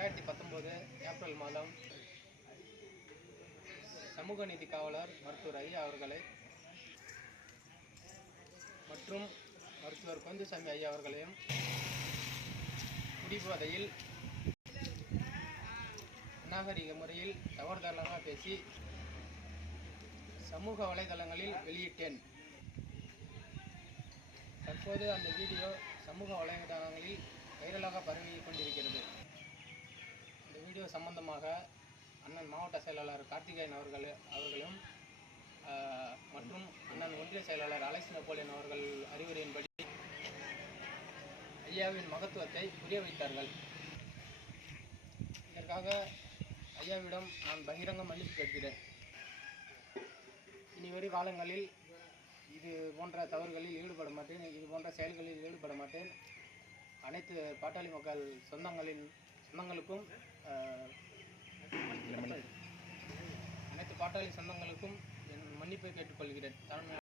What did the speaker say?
2019 April மாதம் சமூக நீதி காவலர் மருத்துவர் ஐயா அவர்களை மற்றும் மருத்துவர் கொந்துசாமி ஐயா அவர்களையும் குடிபோதையில் அநாகரிக முறையில் தவறுதலாக பேசி சமூக வலைதளங்களில் வெளியிட்டேன். தற்போது அந்த வீடியோ சமூக வலைதளங்களில் வைரலாக பரவி கொண்டிருக்கிறது. இந்த வீடியோ சம்பந்தமாக அண்ணன் மாவட்ட செயலாளர் கார்த்திகேயன் அவர்களும் மற்றும் அண்ணன் ஒன்றிய செயலாளர் அலெக்ஸ் நெப்போலியன் அவர்கள் அறிவுரையின்படி ஐயாவின் மகத்துவத்தை புரிய வைத்தார்கள். இதற்காக ஐயாவிடம் நான் பகிரங்க மன்னிப்பு கேட்கிறேன். இனிவரும் காலங்களில் இது போன்ற தவறுகளில் ஈடுபட மாட்டேன், இது போன்ற செயல்களில் ஈடுபட மாட்டேன். அனைத்து பாட்டாளி மக்கள் சொந்தங்களுக்கும் அனைத்து பாட்டாளி சொந்தங்களுக்கும் என் மன்னிப்பை கேட்டுக்கொள்கிறேன்.